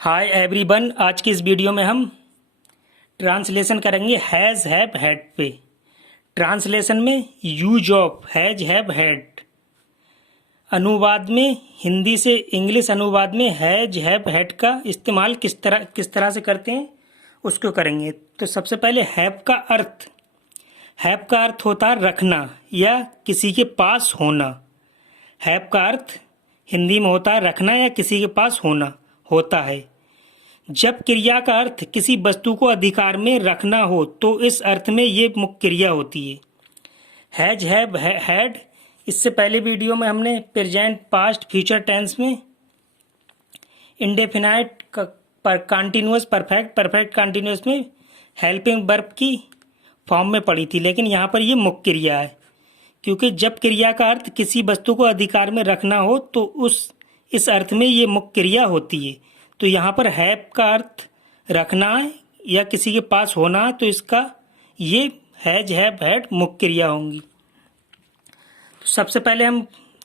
Hi everyone, आज की इस वीडियो में हम ट्रांसलेशन करेंगे हैज़ हैव हैड पे। ट्रांसलेशन में use of has have had, अनुवाद में हिंदी से इंग्लिश अनुवाद में हैज हैव हैड का इस्तेमाल किस तरह से करते हैं उसको करेंगे। तो सबसे पहले हैव का अर्थ होता है रखना या किसी के पास होना। हैव का अर्थ हिंदी में होता है रखना या किसी के पास होना होता है। जब क्रिया का अर्थ किसी वस्तु को अधिकार में रखना हो तो इस अर्थ में ये मुख्य क्रिया होती है। हैज हैव हैड, इससे पहले वीडियो में हमने प्रेजेंट पास्ट फ्यूचर टेंस में इंडेफिनाइट पर कंटिन्यूअस परफेक्ट कंटिन्यूअस में हेल्पिंग वर्ब की फॉर्म में पढ़ी थी, लेकिन यहाँ पर ये मुख्य क्रिया है क्योंकि जब क्रिया का अर्थ किसी वस्तु को अधिकार में रखना हो तो इस अर्थ में ये मुख्य क्रिया होती है। तो यहाँ पर हैव का अर्थ रखना है या किसी के पास होना है, तो इसका ये हैज हैव हैड मुख्य क्रिया होंगी। तो सबसे पहले हम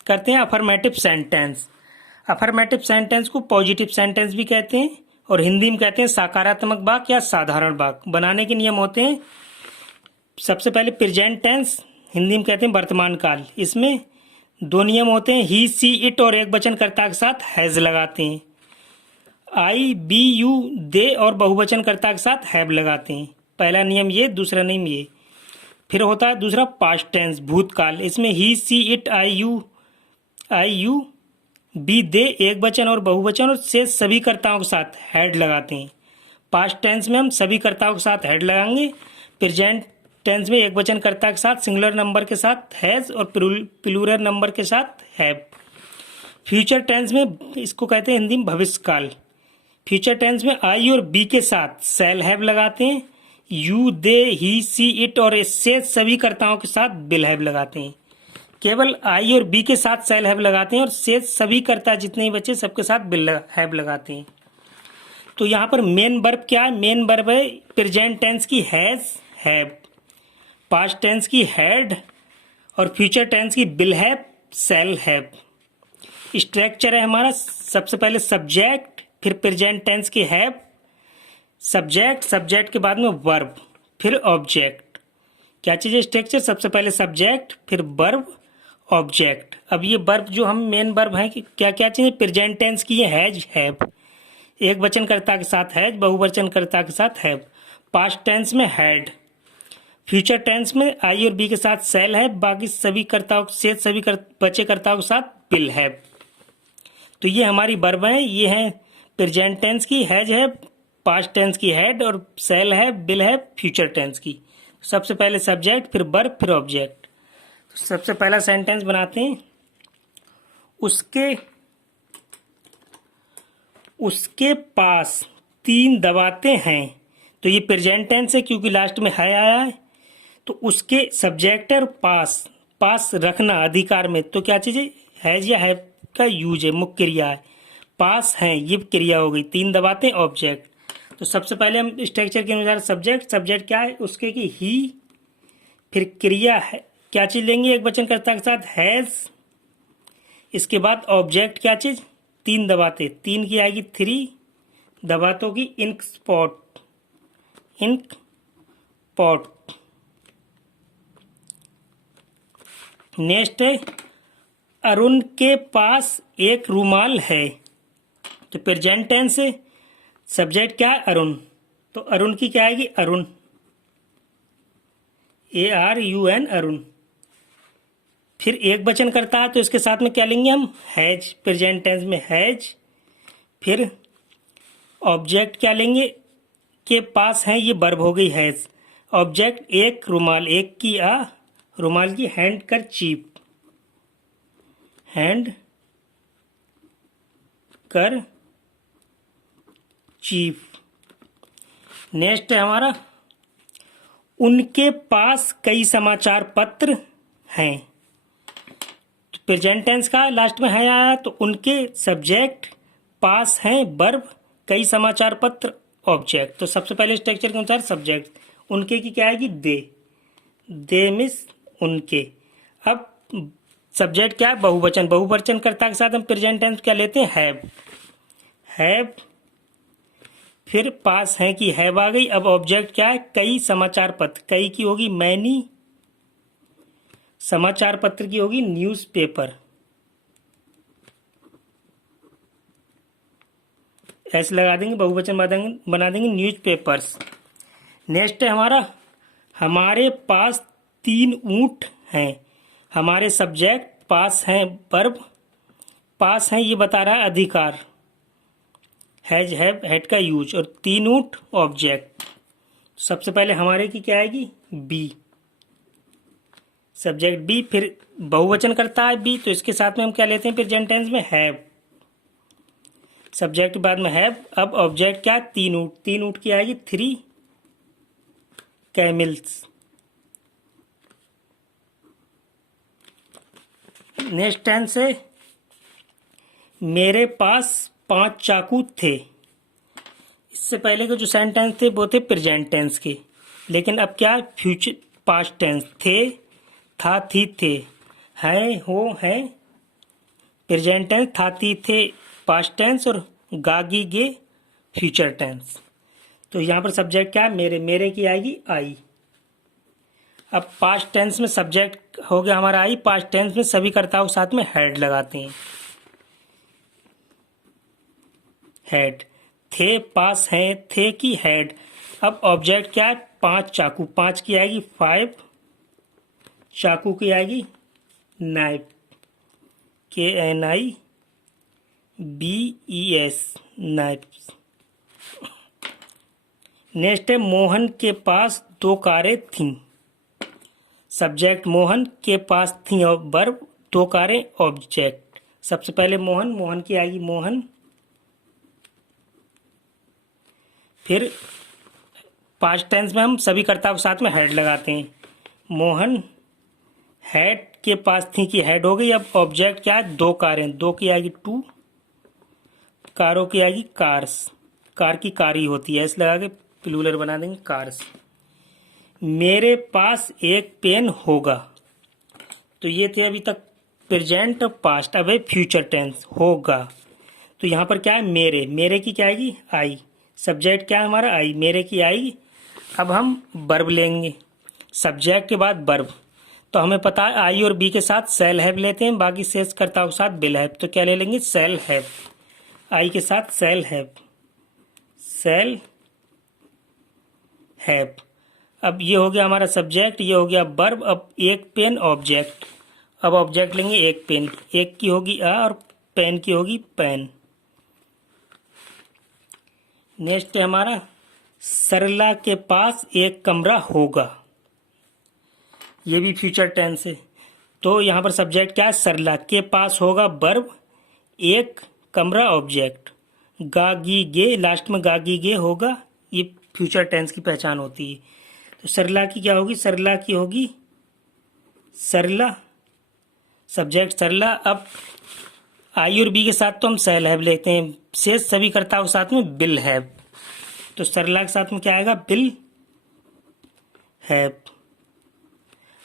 करते हैं अफर्मेटिव सेंटेंस। अफर्मेटिव सेंटेंस को पॉजिटिव सेंटेंस भी कहते हैं और हिंदी में कहते हैं सकारात्मक वाक्य या साधारण वाक्य। बनाने के नियम होते हैं, सबसे पहले प्रेजेंट टेंस, हिंदी में कहते हैं वर्तमान काल। इसमें दो नियम होते हैं, ही सी इट और एक वचन कर्ता के साथ हैज लगाते हैं। आई बी यू दे और बहुवचन कर्ता के साथ हैव लगाते हैं। पहला नियम ये, दूसरा नियम ये। फिर होता है दूसरा पास्ट टेंस, भूतकाल। इसमें he she it I you we they एक वचन और बहुवचन और से सभी कर्ताओं के साथ हैड लगाते हैं। पास्ट टेंस में हम सभी कर्ताओं के साथ हैड लगाएंगे। प्रेजेंट टेंस में एक वचन कर्ता के साथ सिंगुलर नंबर के साथ हैज और प्लूरल नंबर के साथ हैव। फ्यूचर टेंस में इसको कहते हैं हिंदी में भविष्य काल। फ्यूचर टेंस में आई और बी के साथ शैल हैव लगाते हैं। You they he she it और इससे सभी कर्ताओं के साथ विल हैव लगाते हैं। केवल आई और बी के साथ शैल हैव लगाते हैं और से सभी कर्ता जितने ही बचे सबके साथ विल हैव लगाते हैं। तो यहाँ पर मेन वर्ब क्या है? मेन वर्ब है प्रेजेंट टेंस की हैज हैव, पास्ट टेंस की हैड और फ्यूचर टेंस की will have shall have. Structure है हमारा, सबसे पहले सब्जेक्ट, फिर प्रेजेंट टेंस की हैव, सब्जेक्ट के बाद में वर्ब, फिर ऑब्जेक्ट। क्या चीज़ है स्ट्रक्चर? सबसे पहले सब्जेक्ट, फिर वर्ब, ऑब्जेक्ट। अब ये वर्ब जो हम मेन वर्ब हैं कि क्या क्या चीज़ प्रेजेंट टेंस की है हैज हैव, एक वचन कर्ता के साथ हैज, बहुवचन कर्ता के साथ हैव। पास्ट टेंस में हैड, फ्यूचर टेंस में आई और बी के साथ शैल है, बाकी सभी कर्ताओं से सभी बचे कर्ताओं के साथ विल हैव। तो ये हमारी वर्ब हैं, ये हैं प्रेजेंट टेंस की हैज हैव, पास्ट टेंस की हैड और शैल है, विल है फ्यूचर टेंस की। सबसे पहले सब्जेक्ट, फिर वर्ब, फिर ऑब्जेक्ट। तो सबसे पहला सेंटेंस बनाते हैं, उसके पास 3 दबाते हैं। तो ये प्रेजेंट टेंस है क्योंकि लास्ट में है आया है। तो उसके सब्जेक्ट और पास रखना अधिकार में, तो क्या चीज़ है? हैज या हैव का यूज है, मुख्य क्रिया है। पास हैं ये क्रिया हो गई, 3 दबाते हैं ऑब्जेक्ट। तो सबसे पहले हम स्ट्रक्चर के अनुसार सब्जेक्ट क्या है उसके की ही, फिर क्रिया है क्या चीज लेंगे एक वचन कर्ता के साथ हैज। इसके बाद ऑब्जेक्ट क्या चीज? 3 दबाते, 3 की आएगी 3 दबातों की इंक पॉट। नेक्स्ट है अरुण के पास एक रुमाल है। तो प्रेजेंट टेंस है, सब्जेक्ट क्या है? अरुण। तो अरुण की क्या आएगी? अरुण, ARUN अरुण। फिर एक वचन करता है तो इसके साथ में क्या लेंगे हम? हैज, प्रेजेंट टेंस में हैज। फिर ऑब्जेक्ट क्या लेंगे? के पास है, ये वर्ब हो गई हैज। ऑब्जेक्ट एक रुमाल, एक की रुमाल की हैंड कर चीप, हैंड कर चीफ। नेक्स्ट है हमारा उनके पास कई समाचार पत्र हैं। तो प्रेजेंट टेंस का लास्ट में है आया, तो उनके सब्जेक्ट, पास हैं वर्ब, कई समाचार पत्र ऑब्जेक्ट। तो सबसे पहले स्ट्रक्चर के अनुसार सब्जेक्ट, उनके की क्या आएगी? दे मिस उनके। अब सब्जेक्ट क्या है? बहुवचन कर्ता के साथ हम प्रेजेंट टेंस क्या लेते हैं? हैव। फिर पास हैं की हैव आ गई। अब ऑब्जेक्ट क्या है, कई समाचार पत्र, कई की होगी मैनी, समाचार पत्र की होगी न्यूज़पेपर, ऐसे लगा देंगे, बहुवचन बना देंगे न्यूज़पेपर्स। नेक्स्ट है हमारा, हमारे पास 3 ऊंट हैं। हमारे सब्जेक्ट, पास हैं वर्ब, पास हैं ये बता रहा है अधिकार, हैज हैव हैड का यूज, और 3 ऊंट ऑब्जेक्ट। सबसे पहले हमारे की क्या आएगी, बी, सब्जेक्ट बी, फिर बहुवचन करता है बी, तो इसके साथ में हम क्या लेते हैं प्रेजेंट टेंस में, हैव, सब्जेक्ट के बाद में हैव। अब ऑब्जेक्ट क्या, 3 ऊंट, 3 ऊंट की आएगी 3 कैमल्स। नेक्स्ट टेंस है, मेरे पास 5 चाकू थे। इससे पहले के जो सेंटेंस थे वो थे प्रेजेंट टेंस के, लेकिन अब क्या फ्यूचर पास्ट टेंस, थे, था, थी, थे, हैं, हो, हैं प्रेजेंट टेंस, था, थी, थे पास्ट टेंस, और गागी गे फ्यूचर टेंस। तो यहाँ पर सब्जेक्ट क्या है, मेरे, मेरे की आएगी आई। अब पास्ट टेंस में सब्जेक्ट हो गया हमारा आई, पास्ट टेंस में सभी कर्ताओं के साथ में हैड लगाते हैं, हैड, थे, पास हैं, थे की हैड। अब ऑब्जेक्ट क्या है, 5 चाकू, 5 की आएगी 5, चाकू की आएगी नाइफ, KNIBES, नाइफ। नेक्स्ट है, मोहन के पास 2 कारें थीं। सब्जेक्ट मोहन, के पास थी और वर्ब, 2 कारें ऑब्जेक्ट। सबसे पहले मोहन, मोहन की आएगी मोहन, फिर पास्ट टेंस में हम सभी कर्ताओं के साथ में हैड लगाते हैं, मोहन हैड, के पास थी की हैड हो गई। अब ऑब्जेक्ट क्या है, 2 कारें, 2 की आएगी 2, कारों की आएगी कार्स, कार की कारी होती है, ऐसे लगा के प्लूरल बना देंगे कार्स। मेरे पास एक पेन होगा, तो ये थे अभी तक प्रेजेंट और पास्ट, अब है फ्यूचर टेंस, होगा। तो यहाँ पर क्या है, मेरे, मेरे की क्या आएगी आई, सब्जेक्ट क्या है हमारा आई, मेरे की आई। अब हम वर्ब लेंगे, सब्जेक्ट के बाद वर्ब, तो हमें पता है आई और बी के साथ सेल हैव लेते हैं, बाकी शेष कर्ताओं के साथ विल हैव, तो क्या ले लेंगे सेल हैव, आई के साथ सेल हैव, सेल हैव। अब ये हो गया हमारा सब्जेक्ट, ये हो गया वर्ब। अब एक पेन ऑब्जेक्ट, अब ऑब्जेक्ट लेंगे एक पेन, एक की होगी आ और पेन की होगी पेन। नेक्स्ट है हमारा, सरला के पास एक कमरा होगा, ये भी फ्यूचर टेंस है। तो यहाँ पर सब्जेक्ट क्या है, सरला, के पास होगा वर्ब, एक कमरा ऑब्जेक्ट, गागी गे, लास्ट में गागी गे होगा, ये फ्यूचर टेंस की पहचान होती है। तो सरला की क्या होगी, सरला की होगी सरला, सब्जेक्ट सरला। अब आई और बी के साथ तो हम सेल हैव लेते हैं, शेष सभी कर्ताओं के साथ में विल हैव, तो सरला के साथ में क्या आएगा, विल हैव।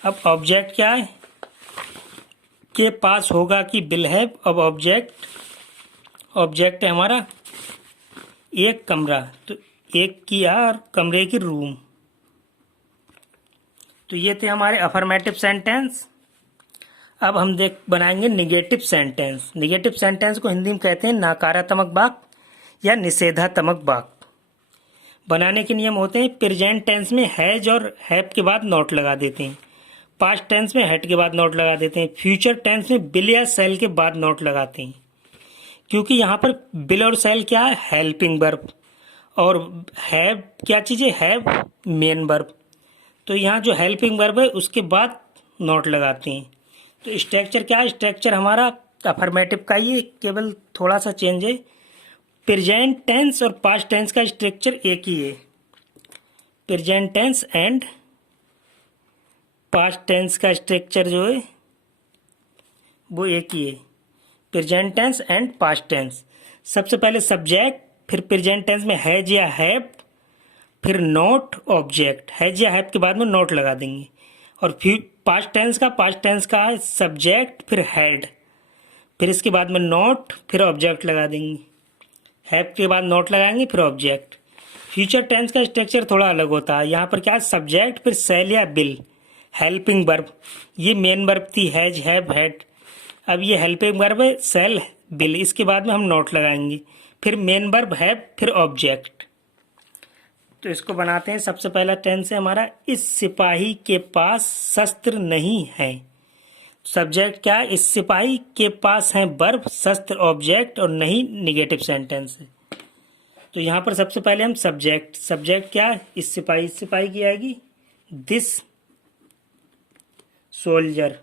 अब ऑब्जेक्ट क्या है, के पास होगा कि विल हैव। अब ऑब्जेक्ट है हमारा एक कमरा, तो एक की और कमरे की रूम। तो ये थे हमारे अफर्मेटिव सेंटेंस। अब हम बनाएंगे निगेटिव सेंटेंस। निगेटिव सेंटेंस को हिंदी में कहते हैं नकारात्मक वाक्य या निषेधात्मक वाक्य। बनाने के नियम होते हैं, प्रेजेंट टेंस में हैज और हैव के बाद नॉट लगा देते हैं, पास्ट टेंस में हैड के बाद नॉट लगा देते हैं, फ्यूचर टेंस में विल या सेल के बाद नॉट लगाते हैं। क्योंकि यहाँ पर विल और सेल क्या है, हेल्पिंग वर्ब, और हैव क्या चीज़ है, हैव मेन वर्ब। तो यहाँ जो हेल्पिंग वर्ब है उसके बाद नॉट लगाते हैं। तो स्ट्रक्चर क्या है, स्ट्रक्चर हमारा अफर्मेटिव का ही है, केवल थोड़ा सा चेंज है। प्रेजेंट टेंस और पास्ट टेंस का स्ट्रक्चर एक ही है, present tense and past tense का स्ट्रक्चर जो है वो एक ही है, present tense and past tense. सबसे पहले सब्जेक्ट, फिर प्रेजेंट टेंस में हैज या हैव, फिर नॉट ऑब्जेक्ट, हैज या हैव के बाद में नॉट लगा देंगे। और फिर पास्ट टेंस का सब्जेक्ट, फिर हैड, फिर इसके बाद में नॉट, फिर ऑब्जेक्ट लगा देंगे, हैव के बाद नॉट लगाएंगे फिर ऑब्जेक्ट। फ्यूचर टेंस का स्ट्रक्चर थोड़ा अलग होता है। यहाँ पर क्या है, सब्जेक्ट फिर सेल या बिल, हेल्पिंग वर्ब, ये मेन वर्ब थी हैज हैव हैड, अब ये हेल्पिंग वर्ब है सेल बिल, इसके बाद में हम नोट लगाएंगे, फिर मेन वर्ब हैव, फिर ऑब्जेक्ट। तो इसको बनाते हैं। सबसे पहला टेंस है हमारा, इस सिपाही के पास शस्त्र नहीं है। सब्जेक्ट क्या है, इस सिपाही के पास है वर्ब, शस्त्र ऑब्जेक्ट, और नहीं निगेटिव सेंटेंस है। तो यहाँ पर सबसे पहले हम सब्जेक्ट क्या है, इस सिपाही की आएगी दिस सोल्जर,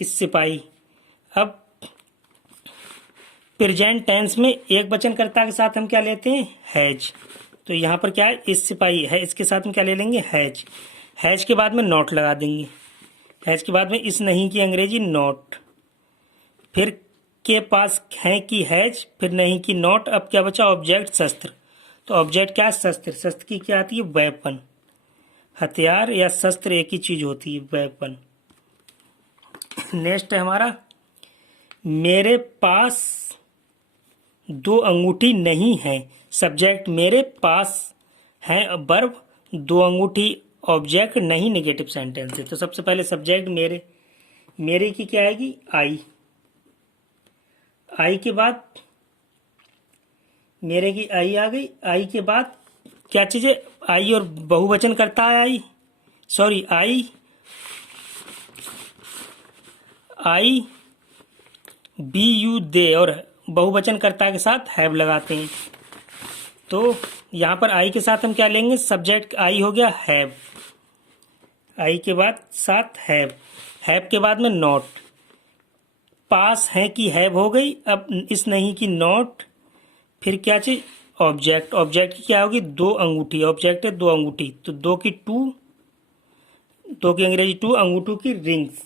इस सिपाही। अब प्रेजेंट टेंस में एक वचनकर्ता के साथ हम क्या लेते हैं, हैज। तो यहाँ पर क्या है, इस सिपाही है, इसके साथ हम क्या ले लेंगे, हैज के बाद में नॉट लगा देंगे, हैज के बाद में इस नहीं की अंग्रेजी नॉट, फिर के पास है की हैज, फिर नहीं की नॉट। अब क्या बचा, ऑब्जेक्ट शस्त्र। तो ऑब्जेक्ट क्या है, शस्त्र की क्या आती है, वेपन, हथियार या शस्त्र एक ही चीज होती है, वेपन। नेक्स्ट है हमारा, मेरे पास 2 अंगूठी नहीं है। सब्जेक्ट मेरे पास है वर्ब, 2 अंगूठी ऑब्जेक्ट, नहीं नेगेटिव सेंटेंस है। तो सबसे पहले सब्जेक्ट मेरे की क्या आएगी, आई के बाद मेरे की आई आ गई, आई के बाद क्या चीज है, आई और बहुवचन करता है आई बी यू दे, और बहुवचन कर्ता के साथ हैव लगाते हैं। तो यहाँ पर आई के साथ हम क्या लेंगे, सब्जेक्ट आई हो गया हैव, आई के बाद साथ हैव के बाद में नॉट, पास है की हैव हो गई, अब इस नहीं की नॉट, फिर क्या चीज, ऑब्जेक्ट की क्या होगी, 2 अंगूठी, ऑब्जेक्ट है 2 अंगूठी, तो 2 की अंग्रेजी 2, अंगूठों की रिंग्स,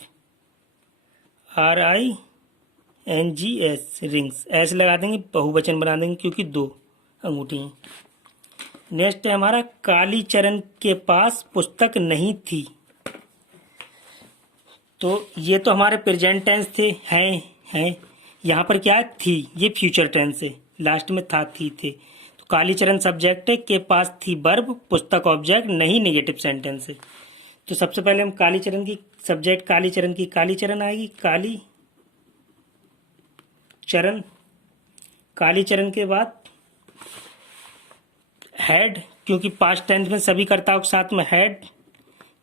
RINGS रिंग्स, ऐसे लगा देंगे, बहुवचन बना देंगे क्योंकि 2 अंगूठी हैं। नेक्स्ट है हमारा, कालीचरण के पास पुस्तक नहीं थी। तो ये तो हमारे प्रेजेंट टेंस थे, हैं। यहाँ पर क्या है, थी, ये फ्यूचर टेंस है, लास्ट में था, थी, थे। तो कालीचरण सब्जेक्ट है, के पास थी वर्ब, पुस्तक ऑब्जेक्ट, नहीं नेगेटिव सेंटेंस है। तो सबसे पहले हम कालीचरण की, सब्जेक्ट कालीचरण आएगी, कालीचरण के बाद हैड, क्योंकि पास्ट टेंस में सभी कर्ताओं के साथ में हैड,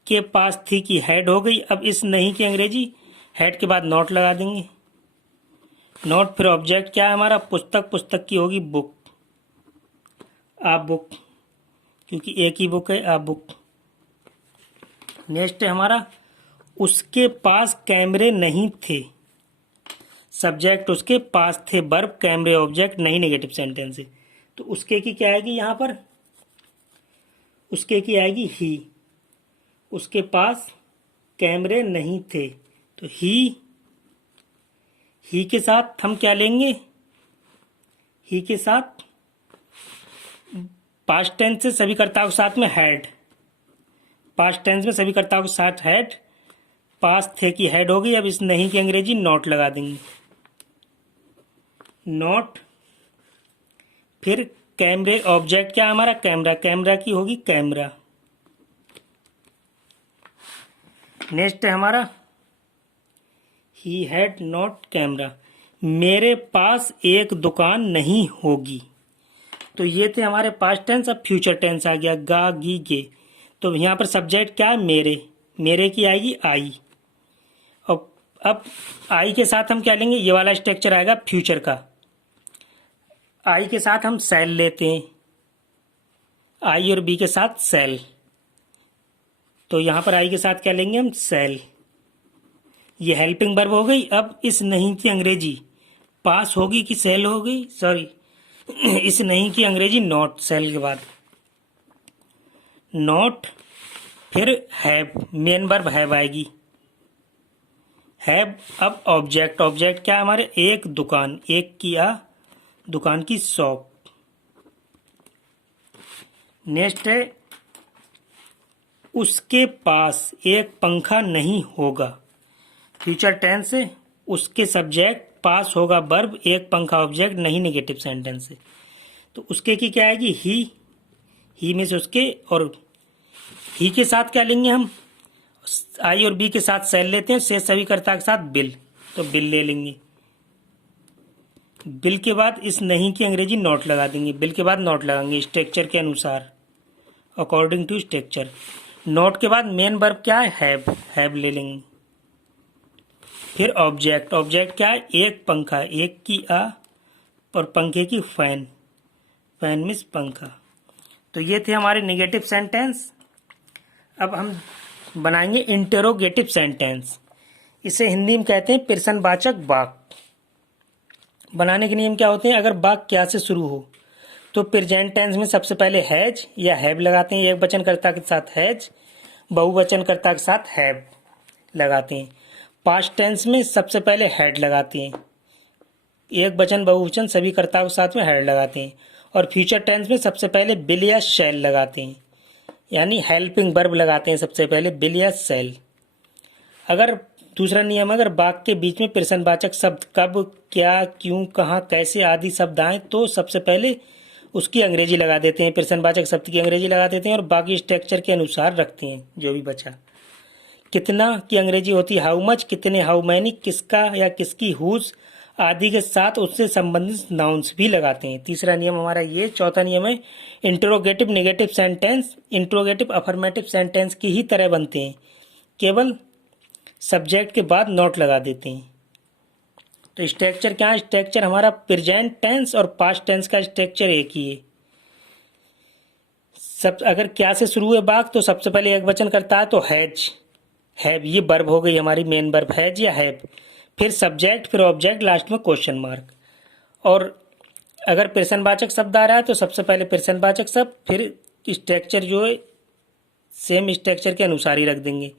के पास थी की हैड हो गई, अब इस नहीं की अंग्रेजी हैड के बाद नॉट लगा देंगे, नॉट, फिर ऑब्जेक्ट क्या है हमारा, पुस्तक की होगी बुक, आ बुक, क्योंकि एक ही बुक है, आ बुक। नेक्स्ट है हमारा, उसके पास कैमरे नहीं थे। सब्जेक्ट उसके पास थे वर्ब, कैमरे ऑब्जेक्ट, नहीं नेगेटिव सेंटेंस है। तो उसके की क्या आएगी, यहाँ पर उसके की आएगी ही, उसके पास कैमरे नहीं थे। तो ही के साथ हम क्या लेंगे, ही के साथ पास्ट टेंस से सभी कर्ताओं के साथ में हैड, पास्ट टेंस में सभी कर्ताओं के साथ हैड, पास थे की हैड हो गई, अब इस नहीं की अंग्रेजी नॉट लगा देंगे, नॉट, फिर कैमरे ऑब्जेक्ट क्या हमारा, कैमरा की होगी कैमरा। नेक्स्ट है हमारा, ही हैड नॉट कैमरा, मेरे पास एक दुकान नहीं होगी। तो ये थे हमारे पास्ट टेंस। अब फ्यूचर टेंस आ गया, गा गी गे। तो यहाँ पर सब्जेक्ट क्या है, मेरे की आएगी आई, और अब आई के साथ हम क्या लेंगे, ये वाला स्ट्रक्चर आएगा फ्यूचर का, आई के साथ हम सेल लेते हैं, आई और बी के साथ सेल। तो यहाँ पर आई के साथ क्या लेंगे हम, सेल, ये हेल्पिंग वर्ब हो गई। अब इस नहीं की अंग्रेजी पास होगी कि सेल होगी, सॉरी इस नहीं की अंग्रेजी नॉट, सेल के बाद नॉट, फिर हैव, मेन वर्ब हैव आएगी, हैव। अब ऑब्जेक्ट क्या हमारे, एक दुकान, एक किया दुकान की शॉप। नेक्स्ट है, उसके पास एक पंखा नहीं होगा। फ्यूचर टेंस है, उसके सब्जेक्ट पास होगा वर्ब, एक पंखा ऑब्जेक्ट, नहीं नेगेटिव सेंटेंस है। तो उसके की क्या आएगी? ही में से उसके, और ही के साथ क्या लेंगे हम? आई और बी के साथ सेल लेते हैं, से सभी कर्ता के साथ बिल, तो बिल ले लेंगे। बिल के बाद इस नहीं की अंग्रेजी नॉट लगा देंगे, बिल के बाद नॉट लगाएंगे स्ट्रक्चर के अनुसार, अकॉर्डिंग टू स्ट्रक्चर। नॉट के बाद मेन वर्ब क्या है? हैव ले लेंगे। फिर ऑब्जेक्ट, ऑब्जेक्ट क्या है? एक पंखा, एक की और पंखे की फैन, फैन मीन्स पंखा। तो ये थे हमारे नेगेटिव सेंटेंस। अब हम बनाएंगे इंटरोगेटिव सेंटेंस। इसे हिंदी में कहते हैं प्रश्नवाचक वाक्य। बनाने के नियम क्या होते हैं? अगर वाक्य क्या से शुरू हो तो प्रेजेंट टेंस में सबसे पहले हैज या हैव लगाते हैं, एक वचनकर्ता के साथ हैज, बहुवचनकर्ता के साथ हैव लगाते हैं। पास्ट टेंस में सबसे पहले हैड लगाते हैं, एक वचन बहुवचन सभी कर्ताओं के साथ में हैड लगाते हैं। और फ्यूचर टेंस में सबसे पहले विल या शैल लगाते हैं, यानी हेल्पिंग वर्ब लगाते हैं सबसे पहले, विल या शैल। अगर दूसरा नियम, अगर वाक्य के बीच में प्रश्नवाचक शब्द कब, क्या, क्यों, कहाँ, कैसे आदि शब्द आए तो सबसे पहले उसकी अंग्रेजी लगा देते हैं, प्रश्नवाचक शब्द की अंग्रेजी लगा देते हैं और बाकी स्ट्रक्चर के अनुसार रखते हैं जो भी बचा। कितना की अंग्रेजी होती है हाउ मच, कितने हाउ मैनी, किसका या किसकी हुज आदि के साथ उससे संबंधित नाउन्स भी लगाते हैं। तीसरा नियम हमारा ये। चौथा नियम है interrogative negative sentence interrogative affirmative sentence की ही तरह बनते हैं, केवल सब्जेक्ट के बाद नॉट लगा देते हैं। तो स्ट्रक्चर क्या है? स्ट्रक्चर हमारा प्रेजेंट टेंस और पास्ट टेंस का स्ट्रक्चर एक ही है। सब अगर क्या से शुरू है वाक्य तो सबसे पहले एक वचन करता है तो हैज, हैव, ये वर्ब हो गई हमारी मेन वर्ब, हैज या हैव, फिर सब्जेक्ट, फिर ऑब्जेक्ट, लास्ट में क्वेश्चन मार्क। और अगर प्रश्नवाचक शब्द आ रहा है तो सबसे पहले प्रश्नवाचक शब्द, फिर स्ट्रक्चर जो है सेम स्ट्रक्चर के अनुसार ही रख देंगे।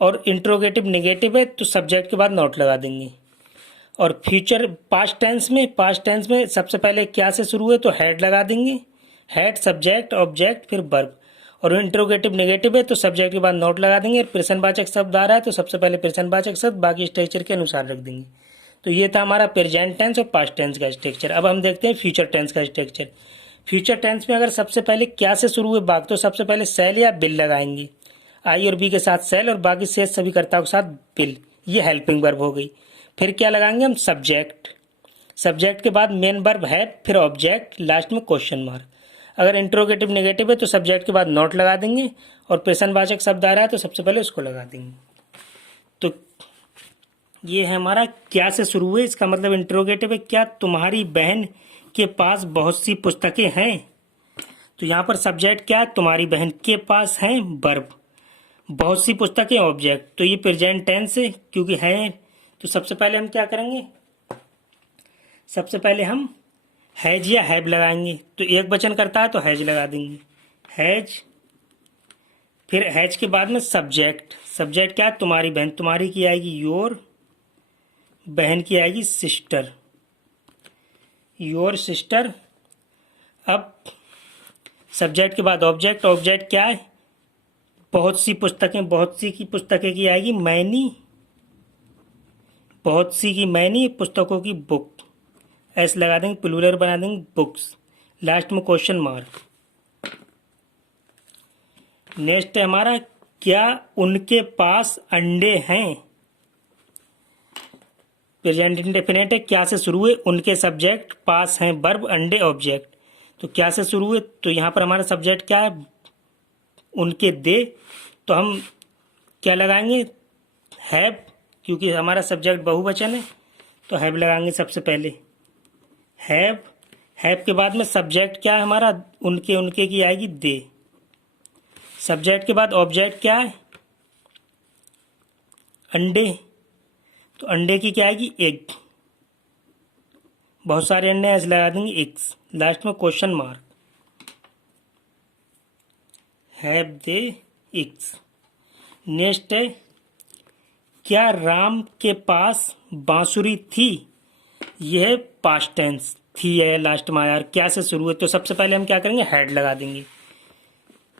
और इंट्रोगेटिव नेगेटिव है तो सब्जेक्ट के बाद नॉट लगा देंगे। और फ्यूचर पास्ट टेंस में सबसे पहले क्या से शुरू है तो हैड लगा देंगे, हैड, सब्जेक्ट, ऑब्जेक्ट, फिर वर्ब। और इंट्रोगेटिव नेगेटिव है तो सब्जेक्ट के बाद नॉट लगा देंगे। प्रश्नवाचक शब्द आ रहा है तो सबसे पहले प्रश्नवाचक शब्द, बाकी स्ट्रक्चर के अनुसार रख देंगे। तो ये था हमारा प्रेजेंट टेंस और पास्ट टेंस का स्ट्रक्चर। अब हम देखते हैं फ्यूचर टेंस का स्ट्रक्चर। फ्यूचर टेंस में अगर सबसे पहले क्या से शुरू हुए वाक्य तो सबसे पहले सेल या बिल लगाएंगे, आई और बी के साथ सेल और बाकी शेष सभी कर्ताओं के साथ बिल, ये हेल्पिंग वर्ब हो गई। फिर क्या लगाएंगे हम? सब्जेक्ट, सब्जेक्ट के बाद मेन वर्ब है, फिर ऑब्जेक्ट, लास्ट में क्वेश्चन मार्क। अगर इंट्रोगेटिव नेगेटिव है तो सब्जेक्ट के बाद नॉट लगा देंगे और प्रश्नवाचक शब्द आ रहा है तो सबसे पहले उसको लगा देंगे। तो ये है हमारा क्या से शुरू हुए, इसका मतलब इंट्रोगेटिव है, क्या तुम्हारी बहन के पास बहुत सी पुस्तकें हैं? तो यहाँ पर सब्जेक्ट क्या है? तुम्हारी बहन के पास हैं, वर्ब, बहुत सी पुस्तकें ऑब्जेक्ट। तो ये प्रेजेंट टेंस है क्योंकि है। तो सबसे पहले हम क्या करेंगे? सबसे पहले हम हैज या हैव लगाएंगे, तो एक वचन करता है तो हैज लगा देंगे, हैज। फिर हैज के बाद में सब्जेक्ट, सब्जेक्ट क्या है? तुम्हारी बहन, तुम्हारी की आएगी योर, बहन की आएगी सिस्टर, योर सिस्टर। अब सब्जेक्ट के बाद ऑब्जेक्ट, ऑब्जेक्ट क्या है? बहुत सी पुस्तकें, बहुत सी की पुस्तकें की आएगी मैनी, बहुत सी की मैनी, पुस्तकों की बुक, ऐसे लगा देंगे, प्लूरल बना देंगे बुक्स, लास्ट में क्वेश्चन मार्क। नेक्स्ट है हमारा क्या उनके पास अंडे हैं? प्रेजेंट इंडेफिनिट है, क्या से शुरू है, उनके सब्जेक्ट, पास हैं वर्ब, अंडे ऑब्जेक्ट। तो क्या से शुरू हुए तो यहाँ पर हमारा सब्जेक्ट क्या है? उनके दे, तो हम क्या लगाएंगे? हैव, क्योंकि हमारा सब्जेक्ट बहुवचन है तो हैव लगाएंगे सबसे पहले, हैव। हैव के बाद में सब्जेक्ट क्या है हमारा? उनके, उनके की आएगी दे, सब्जेक्ट के बाद ऑब्जेक्ट क्या है? अंडे, तो अंडे की क्या आएगी? एग, बहुत सारे अंडे ऐसे लगा देंगे एग्स, लास्ट में question mark, have they eggs. Next है क्या राम के पास बांसुरी थी? यह पास्ट टेंस, थी है लास्ट में आया, क्या से शुरू है तो सबसे पहले हम क्या करेंगे? हैड लगा देंगे।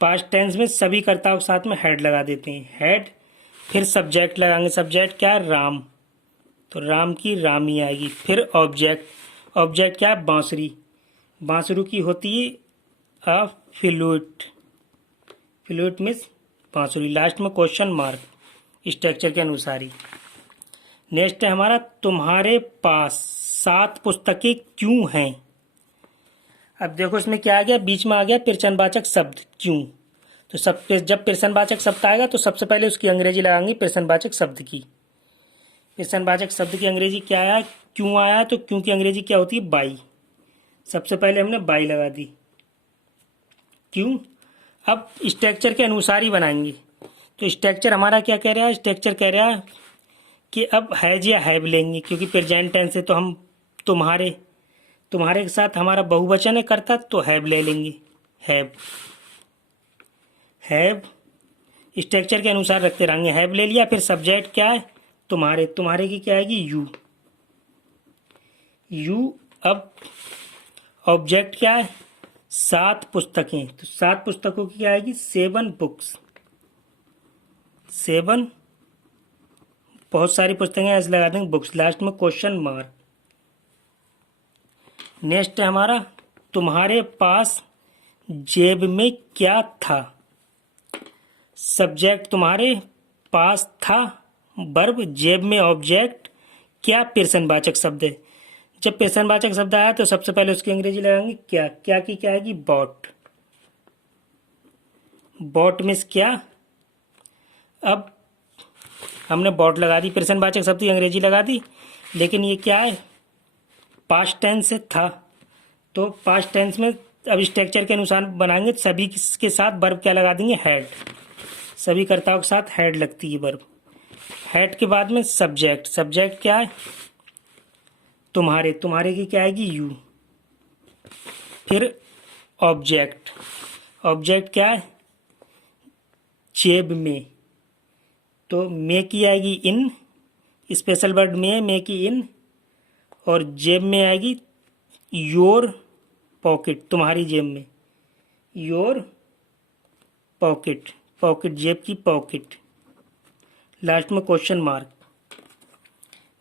पास्ट टेंस में सभी कर्ताओं के साथ में हैड लगा देते हैं, हैड। फिर सब्जेक्ट लगाएंगे, सब्जेक्ट क्या है? राम, तो राम की रामी आएगी। फिर ऑब्जेक्ट, ऑब्जेक्ट क्या है? बांसुरी, बांसुरी की होती है अ फ्लूट, फ्लूट मीन्स बांसुरी। लास्ट में क्वेश्चन मार्क स्ट्रक्चर के अनुसार ही। नेक्स्ट है हमारा तुम्हारे पास 7 पुस्तकें क्यों हैं। अब देखो इसमें क्या आ गया, बीच में आ गया प्रश्नवाचक शब्द क्यों। तो सब जब प्रश्नवाचक शब्द आएगा तो सबसे पहले उसकी अंग्रेजी लगाएंगे प्रश्नवाचक शब्द की। प्रश्नवाचक शब्द की अंग्रेजी क्या आया? क्यों आया? तो क्यों की अंग्रेजी क्या होती है? बाई। सबसे पहले हमने बाई लगा दी, क्यों। अब स्ट्रक्चर के अनुसार ही बनाएंगे। तो स्ट्रक्चर हमारा क्या कह रहा है? स्ट्रक्चर कह रहा है कि अब हैज या हैव लेंगे, क्योंकि प्रेजेंट टेंस है तो हम तुम्हारे, तुम्हारे के साथ हमारा बहुवचन है कर्ता, तो हैव ले लेंगे। हैव, हैव स्ट्रक्चर के अनुसार रखते रहेंगे। हैव ले लिया। फिर सब्जेक्ट क्या है? तुम्हारे, तुम्हारे की क्या आएगी? You, you. अब ऑब्जेक्ट क्या है? 7 पुस्तकें, तो 7 पुस्तकों की क्या आएगी? 7 बुक्स। 7 बहुत सारी पुस्तकें ऐसे लगा देंगे बुक्स। लास्ट में क्वेश्चन मार्क। नेक्स्ट है हमारा तुम्हारे पास जेब में क्या था। सब्जेक्ट तुम्हारे पास था, वर्ब जेब में ऑब्जेक्ट, क्या प्रश्नवाचक शब्द है। जब प्रश्नवाचक शब्द आया तो सबसे पहले उसकी अंग्रेजी लगाएंगे क्या। क्या की क्या आएगी? बॉट, बॉट मीन्स क्या। अब हमने बॉट लगा दी, प्रश्नवाचक शब्द की अंग्रेजी लगा दी, लेकिन ये क्या है? पास्ट टेंस से था, तो पास्ट टेंस में अब स्ट्रक्चर के अनुसार बनाएंगे। सभी के साथ वर्ब क्या लगा देंगे? हैड। सभी कर्ताओं के साथ हैड लगती है वर्ब। हैड के बाद में सब्जेक्ट, सब्जेक्ट क्या है? तुम्हारे, तुम्हारे की क्या आएगी? यू। फिर ऑब्जेक्ट, ऑब्जेक्ट क्या है? जेब में, तो मे की आएगी इन, स्पेशल वर्ड में, मे की इन। और जेब में आएगी योर पॉकेट, तुम्हारी जेब में, योर पॉकेट, पॉकेट जेब की पॉकेट। लास्ट में क्वेश्चन मार्क।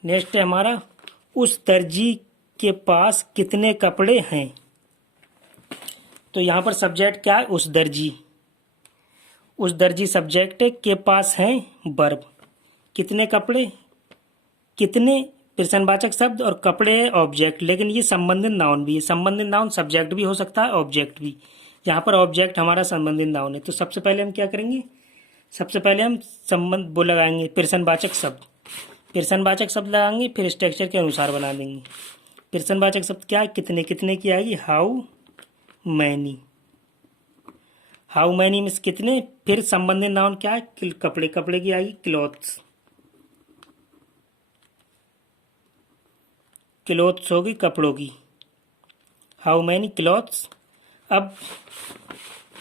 नेक्स्ट है हमारा उस दर्जी के पास कितने कपड़े हैं। तो यहाँ पर सब्जेक्ट क्या है? उस दर्जी, उस दर्जी सब्जेक्ट के पास हैं वर्ब। कितने कपड़े, कितने प्रश्नवाचक शब्द और कपड़े ऑब्जेक्ट, लेकिन ये संबंधित नाउन भी है। संबंधित नाउन सब्जेक्ट भी हो सकता है, ऑब्जेक्ट भी। यहाँ पर ऑब्जेक्ट हमारा संबंधित नाउन है। तो सबसे पहले हम क्या करेंगे? सबसे पहले हम संबंध वो लगाएंगे प्रश्नवाचक शब्द, प्रश्नवाचक शब्द लगाएंगे, फिर स्ट्रक्चर के अनुसार बना देंगे। प्रश्नवाचक शब्द क्या है? कितने, कितने की आएगी? How many, how many means कितने। फिर संबंधित नाउन क्या है? कपड़े, कपड़े की आएगी क्लॉथ्स, क्लॉथ्स होगी कपड़ों की। How many clothes. अब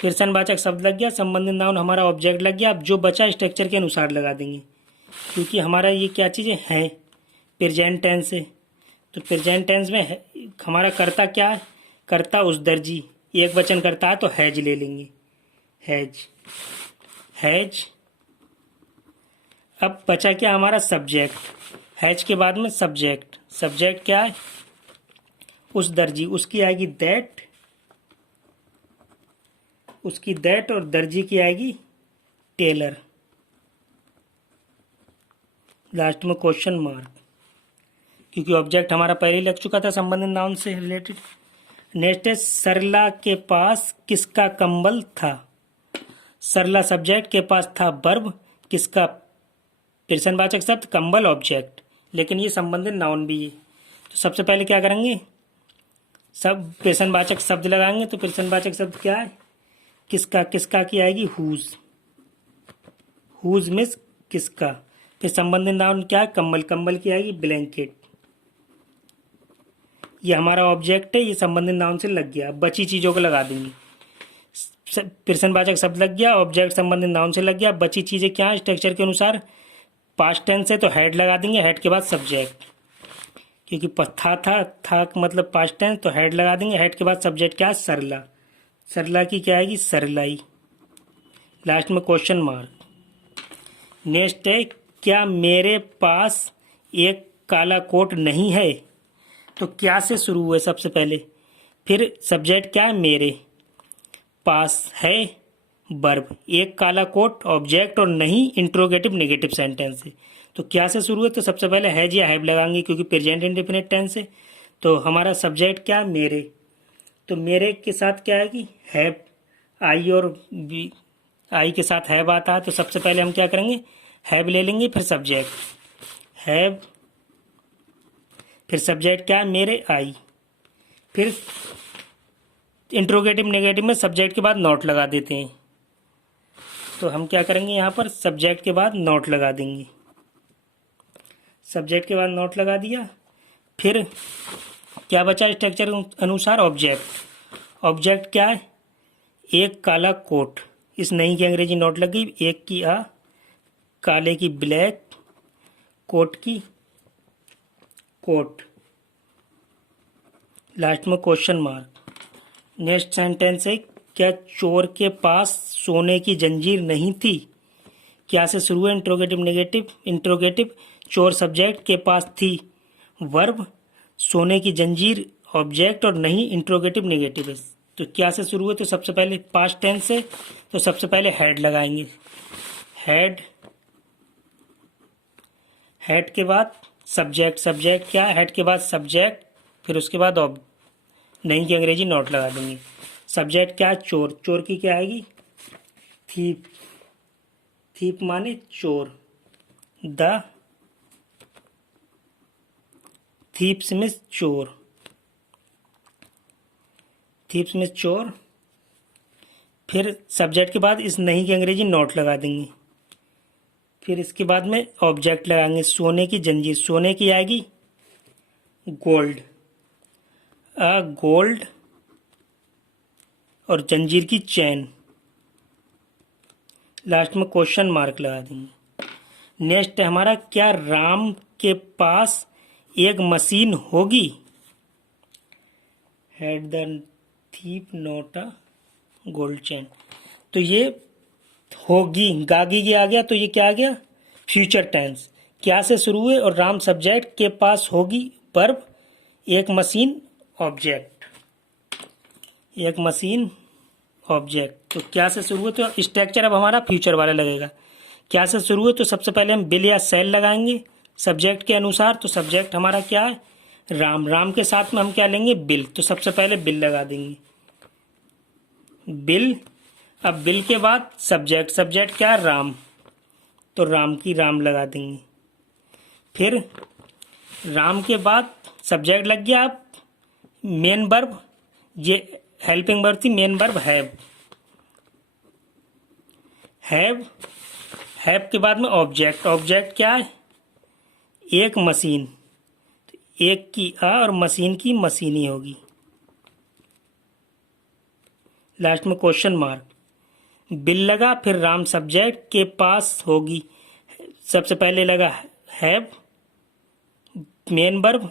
प्रश्नवाचक शब्द लग गया, संबंधित नाउन हमारा ऑब्जेक्ट लग गया। अब जो बचा स्ट्रक्चर के अनुसार लगा देंगे, क्योंकि हमारा ये क्या चीज़ें हैं? प्रेजेंट टेंस है, तो प्रेजेंट टेंस में हमारा कर्ता क्या है? कर्ता उस दर्जी, एक वचन करता है तो हैज ले लेंगे। Has, has. अब बचा क्या हमारा? सब्जेक्ट। हैज के बाद में सब्जेक्ट, सब्जेक्ट क्या है? उस दर्जी, उसकी आएगी दैट, उसकी दैट, और दर्जी की आएगी टेलर। लास्ट में क्वेश्चन मार्क, क्योंकि ऑब्जेक्ट हमारा पहले ही लग चुका था संबंधित नाउन से रिलेटेड। नेक्स्ट है सरला के पास किसका कंबल था। सरला सब्जेक्ट, के पास था वर्ब, किसका प्रश्नवाचक शब्द, कंबल ऑब्जेक्ट, लेकिन ये संबंधित नाउन भी है। तो सबसे पहले क्या करेंगे? सब प्रश्नवाचक शब्द लगाएंगे। तो प्रश्नवाचक शब्द क्या है? किसका, किसका की आएगी हुज, हुज मीन्स किसका। फिर संबंधित नाउन क्या है? कंबल, कंबल की आएगी ब्लैंकेट। ये हमारा ऑब्जेक्ट है, ये संबंधित नाउन से लग गया। अब बची चीज़ों को लगा देंगे। प्रश्नवाचक शब्द लग गया, ऑब्जेक्ट संबंधित नाउन से लग गया। बची चीज़ें क्या है? स्ट्रक्चर के अनुसार पास्ट टेंस है तो हेड लगा देंगे, हेड के बाद सब्जेक्ट, क्योंकि था मतलब पास्ट टेंस, तो हेड लगा देंगे। हेड के बाद सब्जेक्ट क्या है? सरला, सरला की क्या आएगी? सरलाई। लास्ट में क्वेश्चन मार्क। नेक्स्ट है क्या मेरे पास एक काला कोट नहीं है, तो क्या से शुरू हुए सबसे पहले। फिर सब्जेक्ट क्या है, मेरे पास है वर्ब, एक काला कोट ऑब्जेक्ट और नहीं इंट्रोगेटिव नेगेटिव सेंटेंस है। तो क्या से शुरू है, तो सबसे पहले हैज या हैव लगाएंगे क्योंकि प्रेजेंट इंडेफिनिट टेंस है। तो हमारा सब्जेक्ट क्या, मेरे, तो मेरे के साथ क्या है कि हैव, आई और बी, आई के साथ हैव आता है, तो सबसे पहले हम क्या करेंगे, हैव ले लेंगे, फिर सब्जेक्ट हैव, फिर सब्जेक्ट क्या है, मेरे, आई, फिर इंट्रोगेटिव नेगेटिव में सब्जेक्ट के बाद नॉट लगा देते हैं। तो हम क्या करेंगे, यहाँ पर सब्जेक्ट के बाद नॉट लगा देंगे, सब्जेक्ट के बाद नॉट लगा दिया। फिर क्या बचा स्ट्रक्चर अनुसार, ऑब्जेक्ट, ऑब्जेक्ट क्या है, एक काला कोट, इस नहीं की अंग्रेजी नोट लग गई, एक की आ, काले की ब्लैक, कोट की कोट, लास्ट में क्वेश्चन मार्क। नेक्स्ट सेंटेंस है, क्या चोर के पास सोने की जंजीर नहीं थी। क्या से शुरू है, इंट्रोगेटिव नेगेटिव, इंट्रोगेटिव, चोर सब्जेक्ट, के पास थी वर्ब, सोने की जंजीर ऑब्जेक्ट और नहीं इंट्रोगेटिव नेगेटिव है। तो क्या से शुरू है, तो सबसे पहले पास्ट टेंस है, तो सबसे पहले हैड लगाएंगे, हैड, हैड के बाद सब्जेक्ट, सब्जेक्ट क्या है, हैड के बाद सब्जेक्ट, फिर उसके बाद नहीं की अंग्रेजी नोट लगा देंगे। सब्जेक्ट क्या है, चोर, चोर की क्या आएगी, थीप, थीप माने चोर, द थीप्स में चोर, थीप्स में चोर, फिर सब्जेक्ट के बाद इस नहीं की अंग्रेजी नोट लगा देंगे, फिर इसके बाद में ऑब्जेक्ट लगाएंगे, सोने की जंजीर, सोने की आएगी गोल्ड, अ गोल्ड, और जंजीर की चैन, लास्ट में क्वेश्चन मार्क लगा देंगे। नेक्स्ट है हमारा, क्या राम के पास एक मशीन होगी, had the thief not a gold chain, तो ये होगी, गागी की आ गया, तो ये क्या आ गया, फ्यूचर टेंस, क्या से शुरू हुए और राम सब्जेक्ट, के पास होगी वर्ब, एक मशीन ऑब्जेक्ट, एक मशीन ऑब्जेक्ट। तो क्या से शुरू हुए, तो स्ट्रक्चर अब हमारा फ्यूचर वाला लगेगा। क्या से शुरू हुए, तो सबसे पहले हम बिल या सेल लगाएंगे सब्जेक्ट के अनुसार, तो सब्जेक्ट हमारा क्या है, राम, राम के साथ में हम क्या लेंगे, बिल, तो सबसे पहले बिल लगा देंगे, बिल। अब बिल के बाद सब्जेक्ट, सब्जेक्ट क्या है, राम, तो राम की राम लगा देंगे, फिर राम के बाद सब्जेक्ट लग गया, अब मेन वर्ब, ये हेल्पिंग वर्ब थी, main verb have, have, have के बाद में ऑब्जेक्ट, ऑब्जेक्ट क्या है, एक मशीन, तो एक की आ और मशीन की मशीनी होगी, लास्ट में क्वेश्चन मार्क, बिल लगा, फिर राम सब्जेक्ट, के पास होगी, सबसे पहले लगा have, main verb,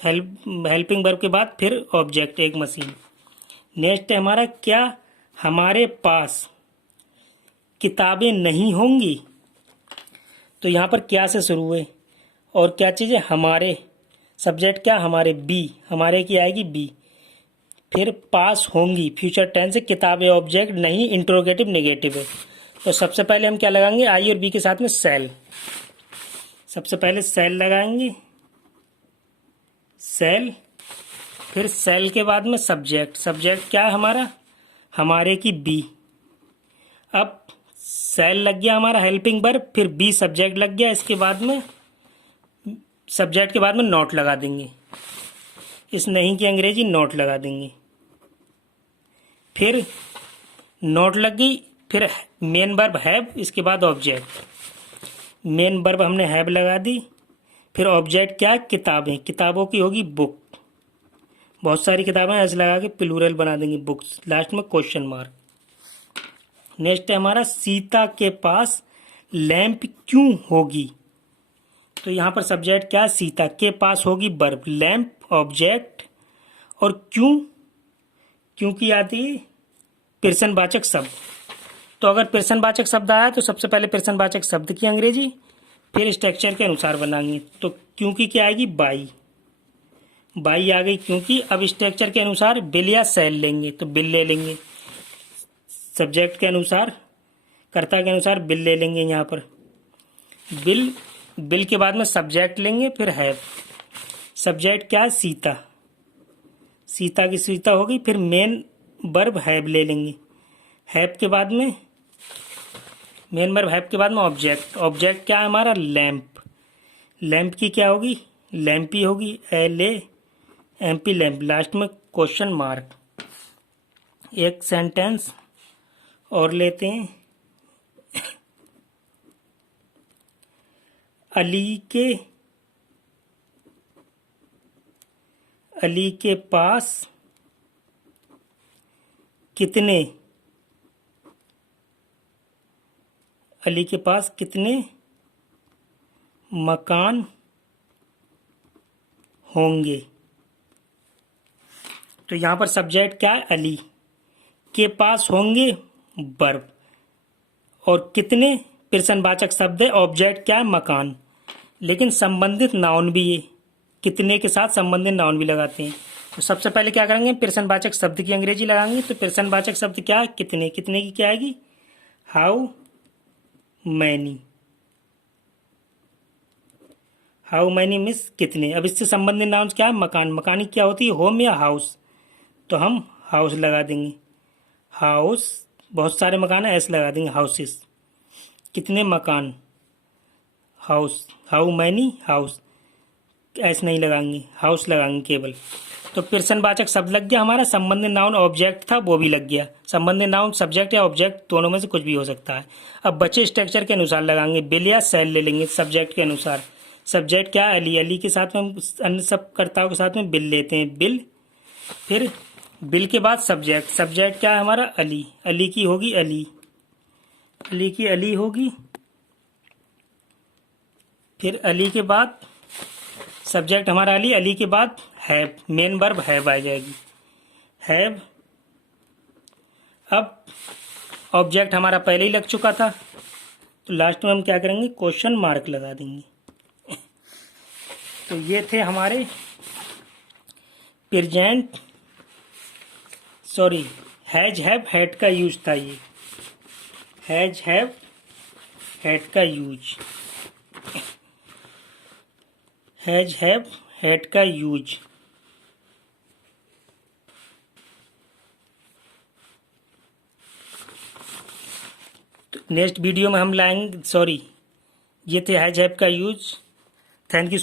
helping verb के बाद फिर ऑब्जेक्ट, एक मशीन। नेक्स्ट है हमारा, क्या हमारे पास किताबें नहीं होंगी, तो यहाँ पर क्या से शुरू हुए और क्या चीज़ है, हमारे, सब्जेक्ट क्या, हमारे, बी, हमारे की आएगी बी, फिर पास होंगी, फ्यूचर टेंस है, किताबें ऑब्जेक्ट, नहीं इंट्रोगेटिव नेगेटिव है। तो सबसे पहले हम क्या लगाएंगे, आई और बी के साथ में सेल, सबसे पहले सेल लगाएंगे, सेल, फिर सेल के बाद में सब्जेक्ट, सब्जेक्ट क्या है हमारा, हमारे की बी, अब सेल लग गया हमारा हेल्पिंग वर्ब, फिर बी सब्जेक्ट लग गया, इसके बाद में सब्जेक्ट के बाद में नोट लगा देंगे, इस नहीं की अंग्रेजी नोट लगा देंगे, फिर नोट लग गई, फिर मेन वर्ब हैव, इसके बाद ऑब्जेक्ट, मेन वर्ब हमने हैव लगा दी, फिर ऑब्जेक्ट क्या, किताबें, किताबों की होगी बुक, बहुत सारी किताबें ऐसे लगा के प्लूरल बना देंगे बुक्स, लास्ट में क्वेश्चन मार्क। नेक्स्ट है हमारा, सीता के पास लैंप क्यों होगी, तो यहाँ पर सब्जेक्ट क्या, सीता, के पास होगी वर्ब, लैंप ऑब्जेक्ट, और क्यों, क्योंकि आती है प्रश्नवाचक शब्द, तो अगर प्रश्नवाचक शब्द आया तो सबसे पहले प्रश्नवाचक शब्द की अंग्रेजी, फिर स्ट्रक्चर के अनुसार बनाएंगे। तो क्योंकि क्या आएगी, बाई आ गई क्योंकि। अब स्ट्रक्चर के अनुसार बिल या सेल लेंगे, तो बिल ले लेंगे। सब्जेक्ट के अनुसार, कर्ता के अनुसार बिल ले लेंगे। यहाँ पर बिल के बाद में सब्जेक्ट लेंगे, फिर हैव। सब्जेक्ट क्या है, सीता की सीता होगी। फिर मेन वर्ब हैव ले लेंगे। हैव के बाद में मेन वर्ब हैव के बाद में ऑब्जेक्ट क्या है हमारा, लैंप की क्या होगी, लैंपी होगी, LAMP लैंप। लास्ट में क्वेश्चन मार्क। एक सेंटेंस और लेते हैं। अली के पास कितने मकान होंगे। तो यहाँ पर सब्जेक्ट क्या है, अली के पास होंगे वर्ब, और कितने प्रश्नवाचक शब्द है, ऑब्जेक्ट क्या है, मकान। लेकिन संबंधित नाउन भी है, कितने के साथ संबंधित नाउन भी लगाते हैं। तो सबसे पहले क्या करेंगे, प्रश्नवाचक शब्द की अंग्रेजी लगाएंगे। तो प्रश्नवाचक शब्द क्या है, कितने की क्या आएगी, हाउ मैनी मीन्स कितने। अब इससे संबंधित नाउन क्या है, मकान की क्या होती है, होम या हाउस। तो हम हाउस लगा देंगे। हाउस, बहुत सारे मकान है, ऐसे लगा देंगे, हाउसेस। कितने मकान, हाउस। हाउ मैनी हाउस, ऐसे नहीं लगाएंगे, हाउस लगाएंगे केवल। तो प्रश्नवाचक शब्द लग गया हमारा। संबंधित नाउन ऑब्जेक्ट था, वो भी लग गया। संबंधित नाउन सब्जेक्ट या ऑब्जेक्ट दोनों में से कुछ भी हो सकता है। अब बचे स्ट्रक्चर के अनुसार लगाएंगे। बिल या सेल ले लेंगे सब्जेक्ट के अनुसार। सब्जेक्ट क्या है, अली के साथ में हम अन्य सब कर्ताओं के साथ में बिल लेते हैं, बिल। फिर बिल के बाद सब्जेक्ट क्या है हमारा, अली की होगी, अली होगी। फिर अली के बाद सब्जेक्ट हमारा अली के बाद हैव, मेन वर्ब हैव आ जाएगी, हैव। अब ऑब्जेक्ट हमारा पहले ही लग चुका था, तो लास्ट में हम क्या करेंगे, क्वेश्चन मार्क लगा देंगे। तो ये थे हमारे present, sorry, has have had का यूज था। ये हैज हैव हैड का यूज, हैज हैव हैड का यूज। तो नेक्स्ट वीडियो में हम लाएंगे, सॉरी, ये थे हैज हैव का यूज। Thank you.